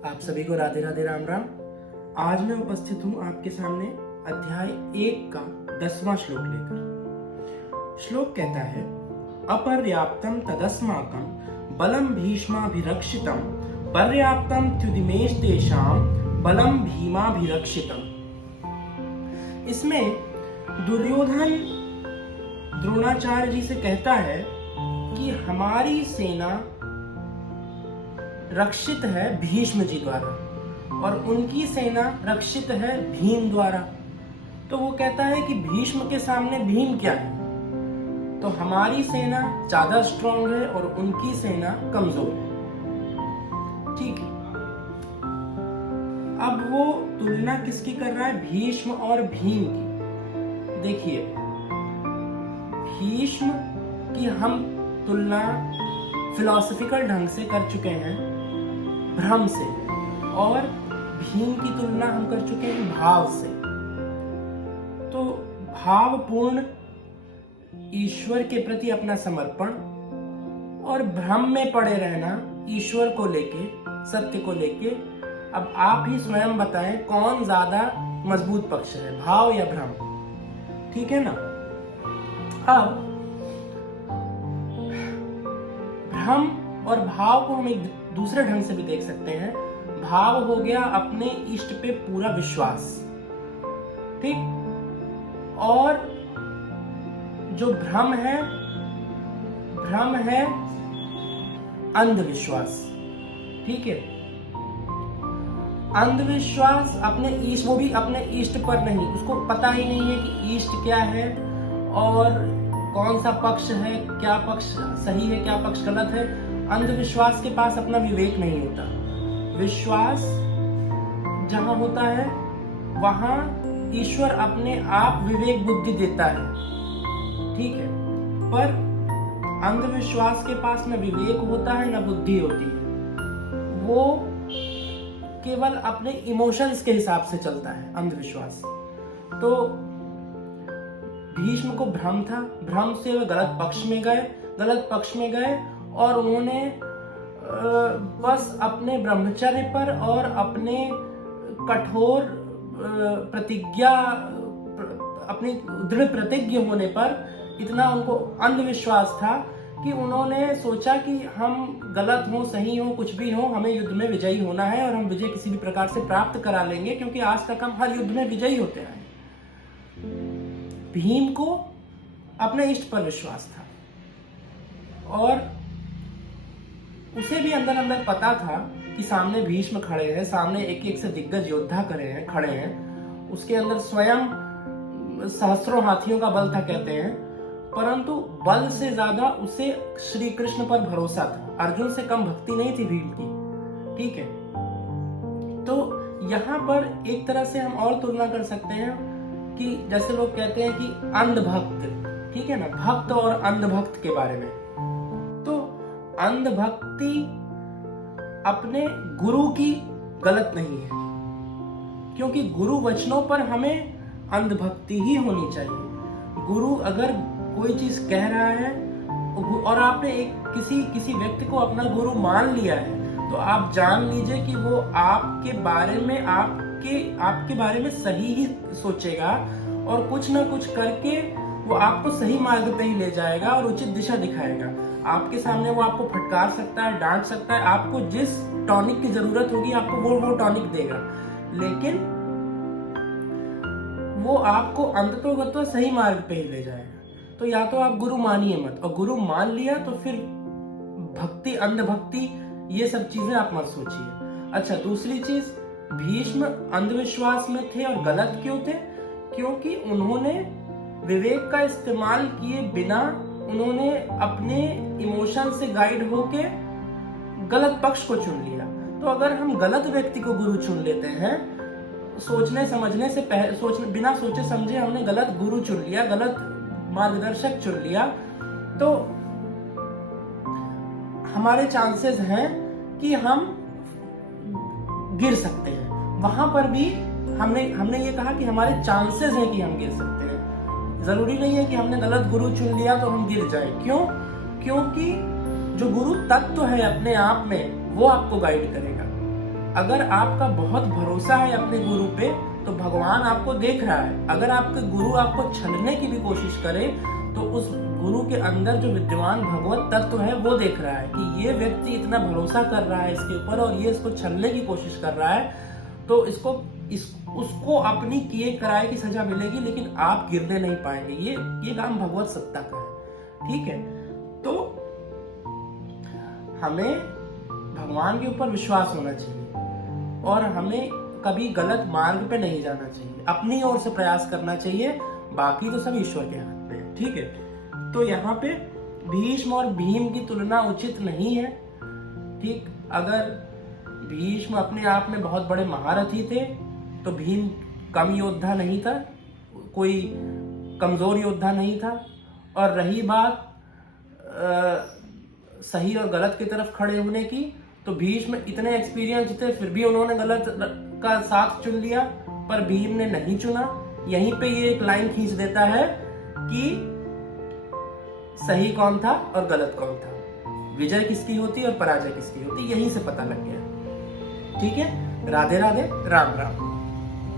आप सभी को राधे राधे राम राम। आज मैं उपस्थित हूँ आपके सामने अध्याय 1 का 10वां श्लोक लेकर। श्लोक कहता है, अपर्याप्तम तदस्माकं बलम भीष्माभिरक्षितम पर्याप्तम त्युदिमेश तेषां बलम भीमाभिरक्षितम। इसमें दुर्योधन द्रोणाचार्य जी से कहता है कि हमारी सेना रक्षित है भीष्म जी द्वारा और उनकी सेना रक्षित है भीम द्वारा। तो वो कहता है कि भीष्म के सामने भीम क्या है, तो हमारी सेना ज्यादा स्ट्रांग है और उनकी सेना कमजोर है। ठीक है, अब वो तुलना किसकी कर रहा है? भीष्म और भीम की। देखिए, भीष्म की हम तुलना फिलॉसफिकल ढंग से कर चुके हैं भ्रम से, और भीम की तुलना हम कर चुके हैं भाव से। तो भावपूर्ण ईश्वर के प्रति अपना समर्पण और भ्रम में पड़े रहना ईश्वर को लेके, सत्य को लेके। अब आप ही स्वयं बताएं कौन ज्यादा मजबूत पक्ष है, भाव या भ्रम? ठीक है ना। अब भ्रम और भाव को हम एक दूसरे ढंग से भी देख सकते हैं। भाव हो गया अपने इष्ट पे पूरा विश्वास, ठीक, और जो भ्रम है अंधविश्वास। ठीक है, अंधविश्वास अपने इष्ट, वो भी अपने इष्ट पर नहीं, उसको पता ही नहीं है कि इष्ट क्या है और कौन सा पक्ष है, क्या पक्ष सही है, क्या पक्ष गलत है। अंधविश्वास के पास अपना विवेक नहीं होता। विश्वास जहां होता है वहां ईश्वर अपने आप विवेक बुद्धि देता है। ठीक है, पर अंधविश्वास के पास न विवेक होता है न बुद्धि होती है। वो केवल अपने इमोशंस के हिसाब से चलता है अंधविश्वास। तो भीष्म को भ्रम था, भ्रम से वे गलत पक्ष में गए और उन्होंने बस अपने ब्रह्मचर्य पर और अपने कठोर प्रतिज्ञा, अपनी दृढ़ प्रतिज्ञ होने पर इतना उनको अंधविश्वास था कि उन्होंने सोचा कि हम गलत हो सही हो कुछ भी हो, हमें युद्ध में विजयी होना है और हम विजय किसी भी प्रकार से प्राप्त करा लेंगे, क्योंकि आज तक हम हर युद्ध में विजयी होते रहे। भीम को अपने इष्ट पर विश्वास था और उसे भी अंदर अंदर पता था कि सामने भीष्म खड़े हैं, सामने एक एक से दिग्गज योद्धा खड़े हैं। उसके अंदर स्वयं सहस्त्रों हाथियों का बल था कहते हैं, परंतु बल से ज्यादा उसे श्री कृष्ण पर भरोसा था। अर्जुन से कम भक्ति नहीं थी भीम की। ठीक है, तो यहाँ पर एक तरह से हम और तुलना कर सकते हैं कि जैसे लोग कहते हैं कि अंधभक्त, ठीक है ना, भक्त और अंधभक्त के बारे में। तो अंधभक्ति अपने गुरु की गलत नहीं है, क्योंकि गुरु वचनों पर हमें अंधभक्ति ही होनी चाहिए। गुरु अगर कोई चीज कह रहा है और आपने एक किसी व्यक्ति को अपना गुरु मान लिया है, तो आप जान लीजिए कि वो आपके बारे में सही ही सोचेगा और कुछ ना कुछ करके वो आपको सही मार्ग पे ही ले जाएगा और उचित दिशा दिखाएगा। आपके सामने वो आपको फटकार सकता है, डांट सकता है, आपको जिस टॉनिक की जरूरत होगी आपको वो टॉनिक देगा, लेकिन वो आपको अंततोगत्वा सही मार्ग पे ही ले जाएगा। तो या तो आप गुरु मानिए मत, और गुरु मान लिया तो फिर भक्ति अंधभक्ति ये सब चीजें आप मत सोचिए। अच्छा, दूसरी चीज, भीष्म अंधविश्वास में थे और गलत क्यों थे? क्योंकि उन्होंने विवेक का इस्तेमाल किए बिना उन्होंने अपने इमोशन से गाइड होके गलत पक्ष को चुन लिया। तो अगर हम गलत व्यक्ति को गुरु चुन लेते हैं, सोचने समझने से बिना सोचे समझे हमने गलत गुरु चुन लिया, गलत मार्गदर्शक चुन लिया, तो हमारे चांसेस हैं कि हम गिर सकते हैं। वहां पर भी हमने ये कहा कि हमारे चांसेस हैं कि हम गिर सकते हैं। जरूरी नहीं है कि हमने गलत गुरु चुन लिया तो हम गिर जाएं। क्यों? क्योंकि जो गुरु तत्व है अपने आप में वो आपको गाइड करेगा। अगर आपका बहुत भरोसा है अपने गुरु पे तो भगवान आपको देख रहा है। अगर आपके गुरु आपको छलने की भी कोशिश करे तो उस गुरु के अंदर जो विद्यमान भगवत तत्व है वो देख रहा है कि ये व्यक्ति इतना भरोसा कर रहा है इसके ऊपर और ये इसको छलने की कोशिश कर रहा है, तो उसको अपनी किए कराए की सजा मिलेगी, लेकिन आप गिरने नहीं पाएंगे। ये काम भगवत सत्ता का है। ठीक है, तो हमें भगवान के ऊपर विश्वास होना चाहिए और हमें कभी गलत मार्ग पे नहीं जाना चाहिए, अपनी ओर से प्रयास करना चाहिए, बाकी तो सब ईश्वर के हाथ में है। ठीक है, तो यहाँ पे भीष्म और भीम की तुलना उचित नहीं है। ठीक, अगर भीष्म अपने आप में बहुत बड़े महारथी थे तो भीम कम योद्धा नहीं था, कोई कमजोर योद्धा नहीं था। और रही बात सही और गलत की तरफ खड़े होने की, तो भीष्म इतने एक्सपीरियंस थे फिर भी उन्होंने गलत का साथ चुन लिया, पर भीम ने नहीं चुना। यहीं पे ये एक लाइन खींच देता है कि सही कौन था और गलत कौन था, विजय किसकी होती और पराजय किसकी होती, यहीं से पता लग गया। ठीक है, राधे राधे, राम राम।